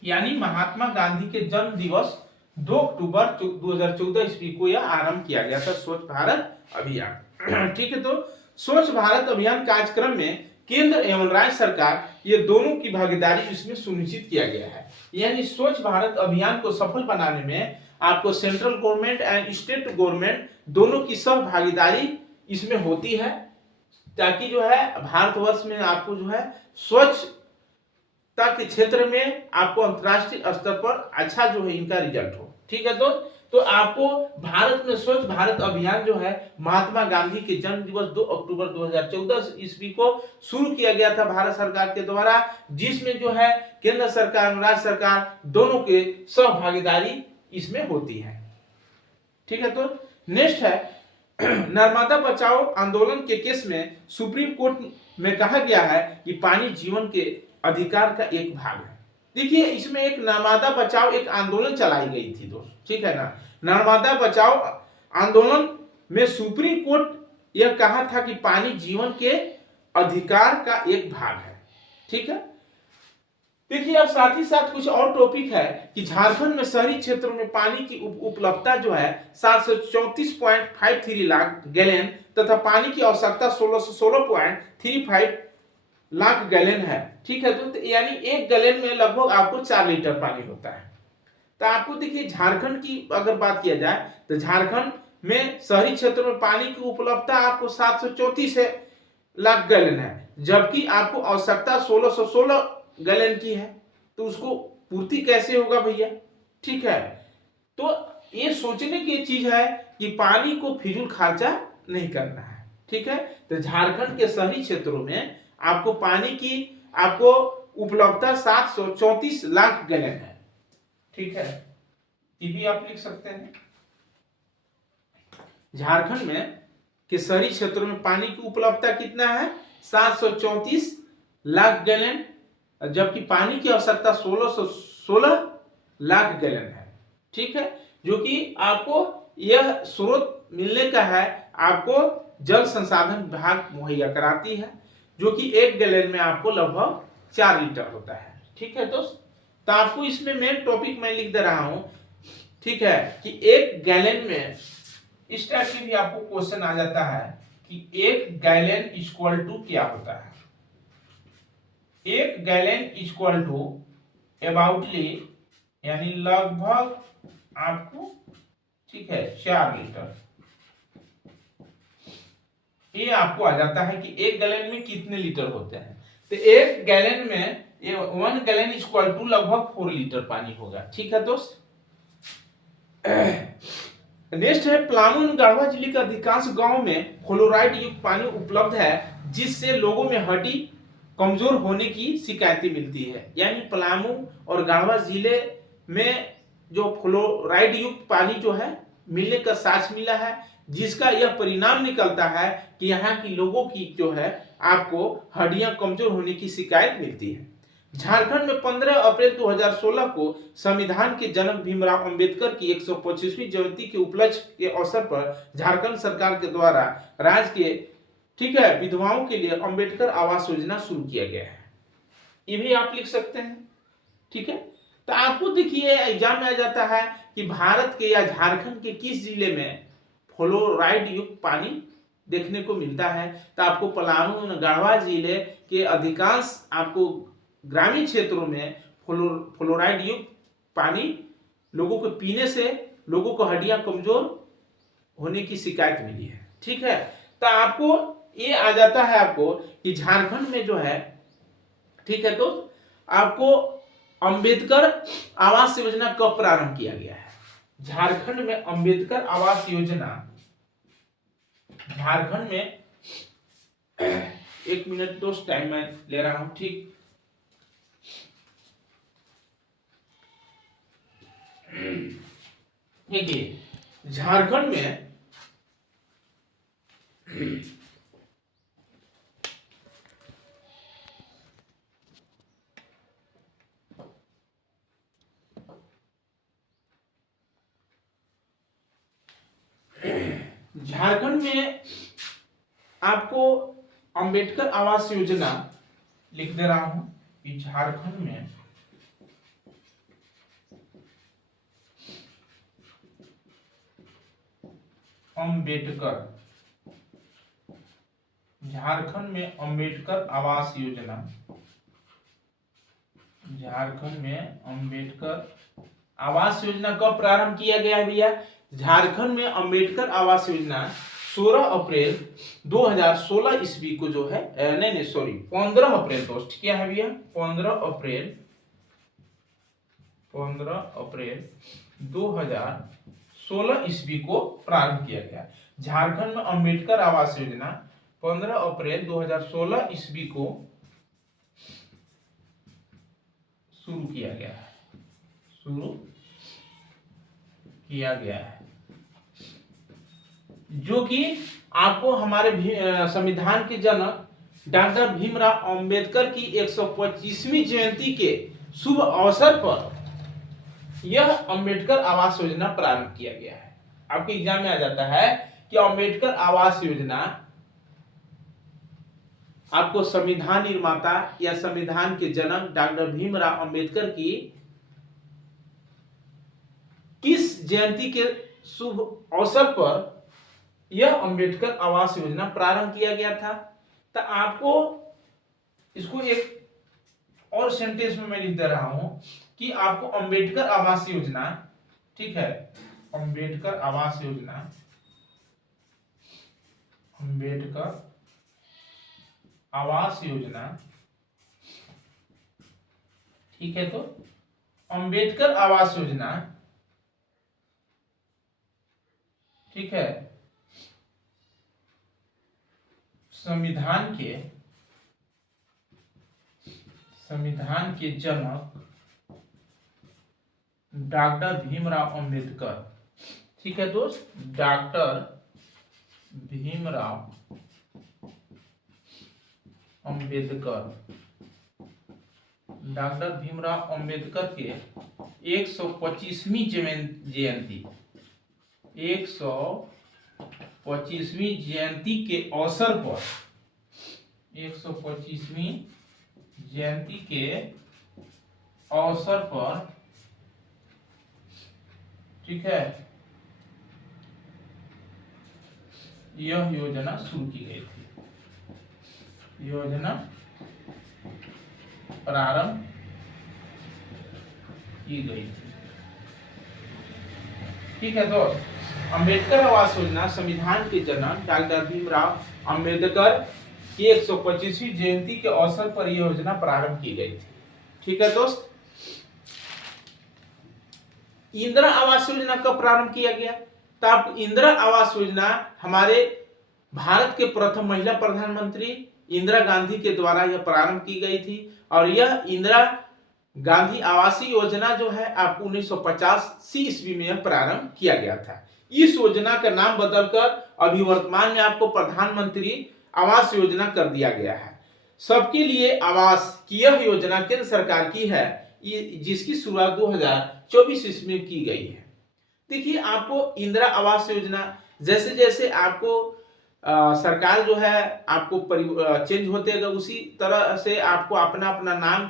यानी महात्मा गांधी के जन्म दिवस 2 अक्टूबर 2014 ईस्वी को यह आरंभ किया गया था स्वच्छ भारत अभियान। ठीक है, तो स्वच्छ भारत अभियान कार्यक्रम में केंद्र एवं राज्य सरकार ये दोनों की भागीदारी इसमें सुनिश्चित किया गया है। यानी स्वच्छ भारत अभियान को सफल बनाने में आपको central government and state government दोनों की भागीदारी इसमें होती है, ताकि जो है भारतवर्ष में आपको जो है स्वच्छता के क्षेत्र में आपको अंतर्राष्ट्रीय स्तर पर अच्छा जो है इनका रिजल्ट हो। ठीक है, तो तो आपको भारत में स्वच्छ भारत अभियान जो है महात्मा गांधी के जन्म दिवस 2 अक्टूबर 2014 ईस्वी को शुरू किया गया था भारत सरकार के द्वारा, जिसमें जो है केंद्र सरकार और राज्य सरकार दोनों के सहभागीदारी इसमें होती है। ठीक है, तो नेक्स्ट है नर्मदा बचाओ आंदोलन के केस में सुप्रीम कोर्ट में कहा गया है कि पानी जीवन के अधिकार का एक भाग है। देखिए, इसमें एक नर्मदा बचाओ एक आंदोलन चलाई गई थी दोस्त, ठीक है ना। नर्मदा बचाओ आंदोलन में सुप्रीम कोर्ट यह कहा था कि पानी जीवन के अधिकार का एक भाग है। ठीक है, देखिए अब साथ ही साथ कुछ और टॉपिक है कि झारखंड में शहरी क्षेत्रों में पानी की उपलब्धता जो है 734.53 लाख गैलन तथा पानी की आवश्यकता 1616.35 लाख गैलन है। ठीक है, तो यानी एक गैलन में लगभग आपको 4 लीटर पानी होता है। तो आपको देखिए झारखंड की अगर बात किया जाए तो झारखंड में शहरी क्षेत्रों में पानी की उपलब्धता आपको 734 लाख गैलन है, जबकि आपको आवश्यकता 1616 गैलन की है। तो उसको पूर्ति कैसे होगा भैया? ठीक है, तो ये सोचने की चीज है कि पानी को फिजूल खर्चा नहीं करना है। ठीक है, तो झारखंड के शहरी क्षेत्रों में आपको पानी की आपको उपलब्धता 734 लाख गैलन है। ठीक है, ये भी आप लिख सकते हैं। झारखंड में के शहरी क्षेत्रों में पानी की उपलब्धता कितना है? 734 लाख गैलन, जबकि पानी की आवश्यकता 1616 लाख गैलन है। ठीक है, जो कि आपको यह स्रोत मिलने का है, आपको जल संसाधन विभाग मुहैया कराती है, जो कि एक गैलन में आपको लगभग 4 लीटर होता है। ठीक है दोस्त, तो आपको इसमें मेन टॉपिक मैं लिख दे रहा हूं, ठीक है, कि एक गैलन में इस टाइप की भी आपको क्वेश्चन आ जाता है कि एक गैलन इक्वल टू क्या होता है। एक गैलन इक्वल टू अबाउटली यानी लगभग आपको, ठीक है, 4 लीटर। ये आपको आ जाता है कि एक गैलन में कितने लीटर होते हैं। तो एक गैलन में ये 1 गैलन इक्वल टू लगभग 4 लीटर पानी होगा। ठीक है दोस्त, नेक्स्ट है पलामू गढ़वा जिले के अधिकांश गांव में फ्लोराइड युक्त पानी उपलब्ध है, जिससे लोगों में हड्डी कमजोर होने की शिकायतें मिलती है। यानी पलामू और गढ़वा जिले में जो फ्लोराइड युक्त पानी जो है मिलने का साक्ष्य मिला है, जिसका यह परिणाम निकलता है कि यहाँ की लोगों की जो है आपको हड्डियां कमजोर होने की शिकायत मिलती है। झारखंड में 15 अप्रैल 2016 को संविधान के जनक भीमराव अंबेडकर की 125वीं जयंती के उपलक्ष्य के अवसर पर झारखंड सरकार के द्वारा राज्य के, ठीक है, विधवाओं के लिए अंबेडकर आवास योजना शुरू किया गया है। ये भी आप लिख सकते हैं। ठीक है, तो आपको देखिए एग्जाम में आ जाता है कि भारत के या झारखंड के किस जिले में फ्लोराइड युक्त पानी देखने को मिलता है। तो आपको पलामू गढ़वा जिले के अधिकांश आपको ग्रामीण क्षेत्रों में फ्लोराइड युक्त पानी लोगों को पीने से लोगों को हड्डियां कमजोर होने की शिकायत मिली है। ठीक है, तो आपको ये आ जाता है आपको कि झारखंड में जो है, ठीक है, तो आपको अंबेडकर आवास योजना कब प्रारंभ किया गया है। झारखंड में अंबेडकर आवास योजना, झारखंड में 1 मिनट दोस्त टाइम मैं ले रहा हूं। ठीक, देखिए झारखंड में झारखंड में आपको अंबेडकर आवास योजना लिख दे रहा हूं कि झारखंड में अंबेडकर, झारखंड में अंबेडकर आवास योजना, झारखंड में अंबेडकर आवास योजना कब प्रारंभ किया गया है भैया। झारखंड में अंबेडकर आवास योजना 16 अप्रैल 2016 ईस्वी को जो है, नहीं सॉरी 15 अप्रैल दोस्त, क्या है भैया 15 अप्रैल 2016 ईस्वी को प्रारंभ किया गया। झारखंड में अंबेडकर आवास योजना 15 अप्रैल 2016 ईस्वी को शुरू किया गया है, जो कि आपको हमारे संविधान के जनक डॉक्टर भीमराव अंबेडकर की 125वीं जयंती के शुभ अवसर पर यह अंबेडकर आवास योजना प्रारंभ किया गया है। आपके एग्जाम में आ जाता है कि अंबेडकर आवास योजना आपको संविधान निर्माता या संविधान के जनक डॉक्टर भीमराव अंबेडकर की किस जयंती के शुभ अवसर पर यह अंबेडकर आवास योजना प्रारंभ किया गया था। तो आपको इसको एक और सेंटेंस में मैं लिख दे रहा हूं कि आपको अंबेडकर आवास योजना, ठीक है, अंबेडकर आवास योजना, अंबेडकर आवास योजना, ठीक है, तो अंबेडकर आवास योजना, ठीक है, संविधान के जनक डॉक्टर भीमराव अंबेडकर, ठीक है दोस्त, डॉक्टर भीमराव अंबेडकर के 125वीं जयंती 125वीं जयंती के अवसर पर 125वीं जयंती के अवसर पर, ठीक है, यह योजना शुरू की गई थी, योजना प्रारंभ की गई थी, ठीक है दोस्त। अंबेडकर आवास योजना संविधान के जनक डॉक्टर भीमराव अंबेडकर की 125वीं जयंती के अवसर पर यह योजना प्रारंभ की गई थी, ठीक है दोस्त। इंदिरा आवास योजना कब प्रारंभ किया गया? तब इंदिरा आवास योजना हमारे भारत के प्रथम महिला प्रधानमंत्री इंदिरा गांधी के द्वारा यह प्रारंभ की गई थी। और यह इंदिरा गांधी आवासीय योजना जो है आपको 1985 ईस्वी में यह प्रारंभ किया गया था। इस योजना का नाम बदलकर अभी वर्तमान में आपको प्रधानमंत्री आवास योजना कर दिया गया है। सबके लिए आवास की यह योजना केंद्र सरकार की है, जिसकी शुरुआत 2024 ईस्वी में की गई है। देखिए, आपको इंदिरा आवास योजना जैसे जैसे आपको सरकार जो है आपको चेंज होते गए, उसी तरह से आपको अपना अपना नाम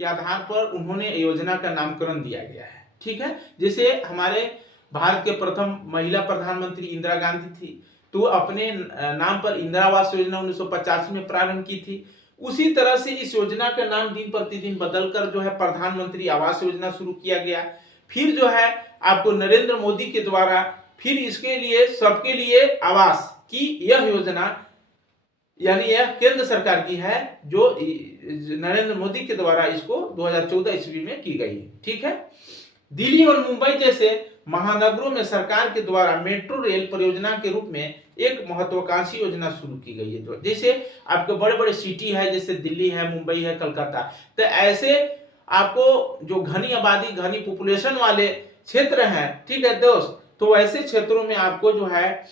के आधार पर उन्होंने योजना का नामकरण दिया गया है, ठीक है। जैसे हमारे भारत के प्रथम महिला प्रधानमंत्री इंदिरा गांधी थी, तो अपने नाम पर इंदिरा आवास योजना 1985 में प्रारंभ की थी। उसी तरह से इस योजना का नाम दिन प्रतिदिन बदलकर जो है प्रधानमंत्री आवास योजना शुरू किया गया। फिर जो है आपको नरेंद्र मोदी के द्वारा फिर इसके लिए सबके लिए आवास की यह योजना, यानी यह केंद्र सरकार की है, जो नरेंद्र मोदी के द्वारा इसको 2014 ईस्वी में की गई है, ठीक है। दिल्ली और मुंबई जैसे महानगरों में सरकार के द्वारा मेट्रो रेल परियोजना के रूप में एक महत्वाकांक्षी योजना शुरू की गई है। तो जैसे आपके बड़े बड़े सिटी है, जैसे दिल्ली है, मुंबई है, कलकत्ता, तो ऐसे आपको जो घनी आबादी घनी पॉपुलेशन वाले क्षेत्र हैं, ठीक है दोस्त, तो ऐसे क्षेत्रों में आपको जो है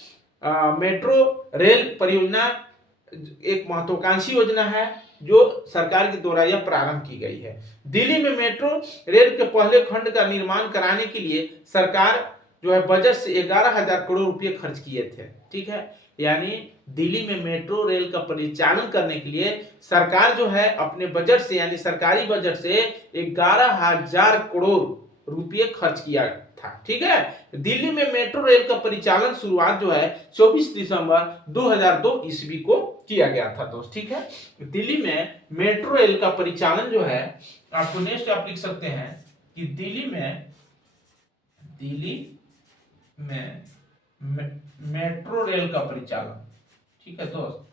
मेट्रो रेल परियोजना एक महत्वाकांक्षी योजना है, जो सरकार के द्वारा यह प्रारंभ की गई है। दिल्ली में मेट्रो रेल के पहले खंड का निर्माण कराने के लिए सरकार जो है बजट से 11,000 करोड़ रुपए खर्च किए थे, ठीक है। यानी दिल्ली में मेट्रो रेल का परिचालन करने के लिए सरकार जो है अपने बजट से, यानी सरकारी बजट से 11,000 करोड़ रुपए खर्च किया था, ठीक है। दिल्ली में मेट्रो रेल का परिचालन शुरुआत जो है 24 दिसंबर 2002 ईस्वी को किया गया था दोस्त, ठीक है। दिल्ली में मेट्रो रेल का परिचालन जो है आपको नेक्स्ट आप लिख सकते हैं कि दिल्ली में मेट्रो रेल का परिचालन, ठीक है दोस्त,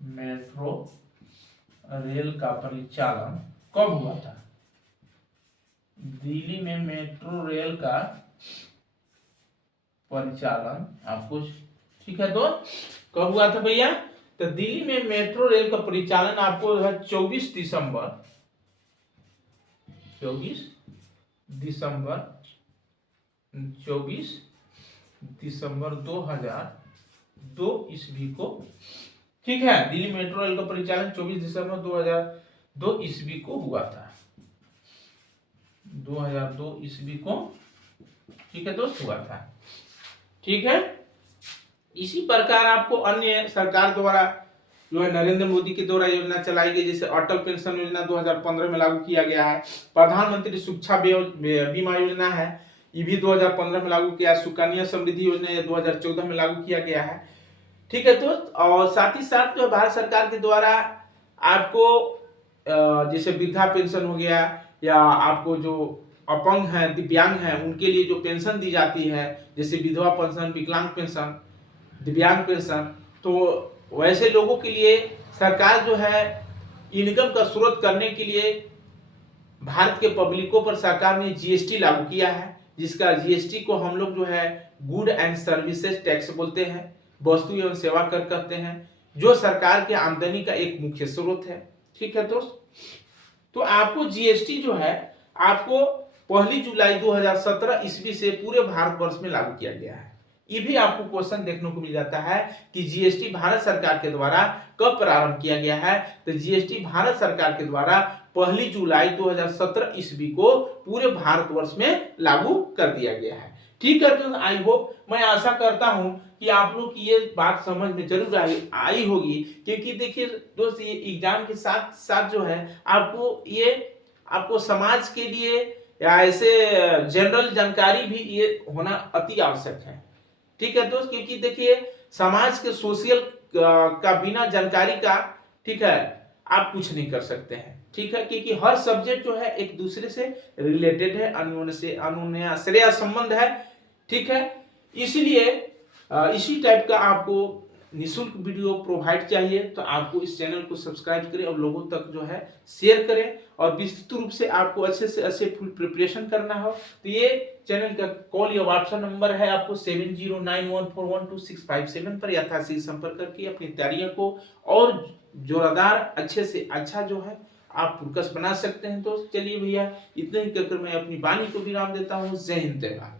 मेट्रो रेल का परिचालन कब हुआ था? दिल्ली में मेट्रो रेल का परिचालन आपको, ठीक है। तो कब हुआ था भैया? तो दिल्ली में मेट्रो रेल का परिचालन आपको है 24 दिसंबर 2002 ईस्वी को, ठीक है। दिल्ली मेट्रो रेल का परिचालन 24 दिसंबर 2002 ईस्वी को हुआ था, 2002 ईस्वी को, ठीक है दोस्त, हुआ था, ठीक है। इसी प्रकार आपको अन्य सरकार द्वारा जो है नरेंद्र मोदी के द्वारा योजना चलाई गई, जैसे अटल पेंशन योजना 2015 में लागू किया गया है, प्रधानमंत्री सुरक्षा बीमा योजना है, ये भी 2015 में लागू किया, सुकन्या समृद्धि योजना ये 2014 में लागू किया गया है, ठीक है दोस्त। और साथ ही साथ जो भारत सरकार के द्वारा आपको जैसे वृद्धा पेंशन हो गया, या आपको जो अपंग हैं, दिव्यांग हैं, उनके लिए जो पेंशन दी जाती है, जैसे विधवा पेंशन, विकलांग पेंशन, दिव्यांग पेंशन, तो वैसे लोगों के लिए सरकार जो है इनकम का स्रोत करने के लिए भारत के पब्लिकों पर सरकार ने जीएसटी लागू किया है, जिसका जीएसटी को हम लोग जो है गुड एंड सर्विसेज टैक्स बोलते हैं, वस्तु एवं सेवा कर कहते हैं, जो सरकार के आमदनी का एक मुख्य स्रोत है, ठीक है दोस्त। तो आपको जीएसटी जो है आपको 1 जुलाई 2017 ईस्वी से पूरे भारतवर्ष में लागू किया गया है। ये भी आपको क्वेश्चन देखने को मिल जाता है कि जीएसटी भारत सरकार के द्वारा कब प्रारंभ किया गया है, तो जीएसटी भारत सरकार के द्वारा 1 जुलाई 2017 ईस्वी को पूरे भारतवर्ष में लागू कर दिया गया है, ठीक है। तो आई होप, मैं आशा करता हूं कि आप लोग की ये बात समझ में जरूर आई होगी, क्योंकि देखिए दोस्त, ये एग्जाम के साथ साथ जो है आपको समाज के लिए या ऐसे जनरल जानकारी भी ये होना अति आवश्यक है, ठीक है दोस्त। क्योंकि देखिए समाज के सोशल का बिना जानकारी का, ठीक है, आप कुछ नहीं कर सकते हैं, ठीक है। क्योंकि हर सब्जेक्ट जो है एक दूसरे से रिलेटेड है, अन्योन्य संबंध है, ठीक है। इसलिए इसी टाइप का आपको निःशुल्क वीडियो प्रोवाइड चाहिए, तो आपको इस चैनल को सब्सक्राइब करें और लोगों तक जो है शेयर करें, और विस्तृत रूप से आपको अच्छे से अच्छे फुल प्रिपरेशन करना हो तो ये चैनल का कॉल या व्हाट्सएप नंबर है आपको 7091412657 पर यथाशीघ्र संपर्क करके अपनी तैयारियों को और जोरदार अच्छे से अच्छा जो है आप फोकस बना सकते हैं। तो चलिए भैया, इतने ही कहकर मैं अपनी वाणी को विराम देता हूँ। जय हिंद, जय भारत।